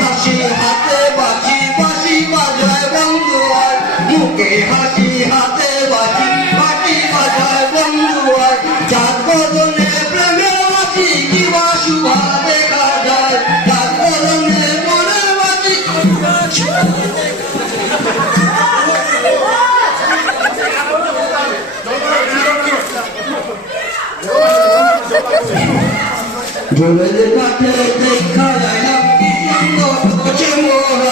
হাসি হাতে বাজি বাঁশি বাজায় বন্ধু আর মুখে হাসি হাতে বাজি বাঁশি বাজায় বন্ধু আর চাঁদ বদনে প্রেমের বাজি কিবা শুভা দেখা যায় চাঁদ বদনে মনের বাজি জলের ঘাটে দেখা যায় না কি সুন্দর হচ্ছে মোহন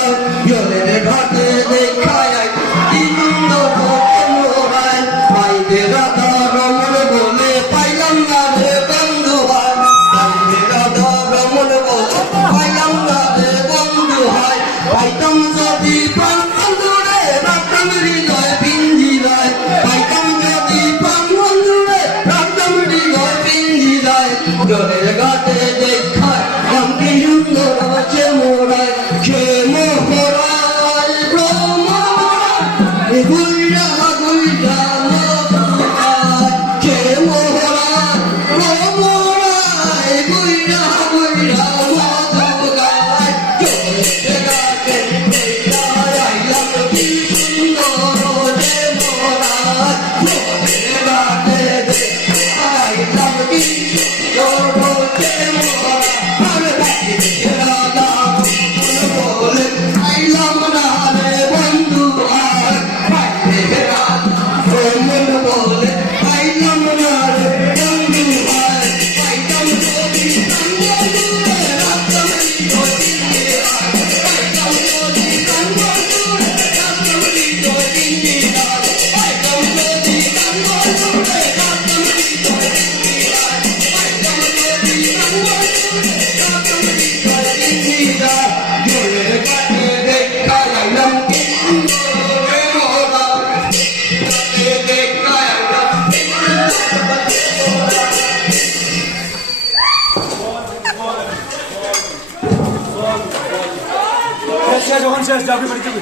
জলের ঘাটে দেখা যায় কি সুন্দর হচ্ছে মোহন পাইবে রাধা রমন বলে পাইলাম না রে বন্ধু হয় পাইবে রাধা রমন বলে পাইলাম না রে বন্ধু হয় পাইতাম যদি প্রাণ বন্ধুরে রাখতাম হৃদয় পিঞ্জিরায় পাইতাম যদি প্রাণ বন্ধুরে রাখতাম হৃদয় পিঞ্জিরায় জলের ঘাটে দেখায় নাম কি সুন্দর আছে মোরায় সে মোহরায় ভ্রমরায় গুইরা গুইরা মধুকায় সে মোহরায় ভ্রমরায় গুইরা গুইরা মধুকায় জলের ঘাটে দেখায় আইলাম কি সুন্দর আছে মোরায় জলের ঘাটে দেখায় আইলাম কি যখন শেষ যাবে বাড়ি যাবে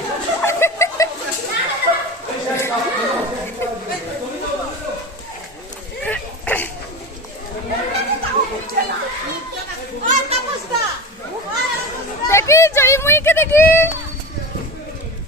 দেখি জয়ী মুইকে দেখি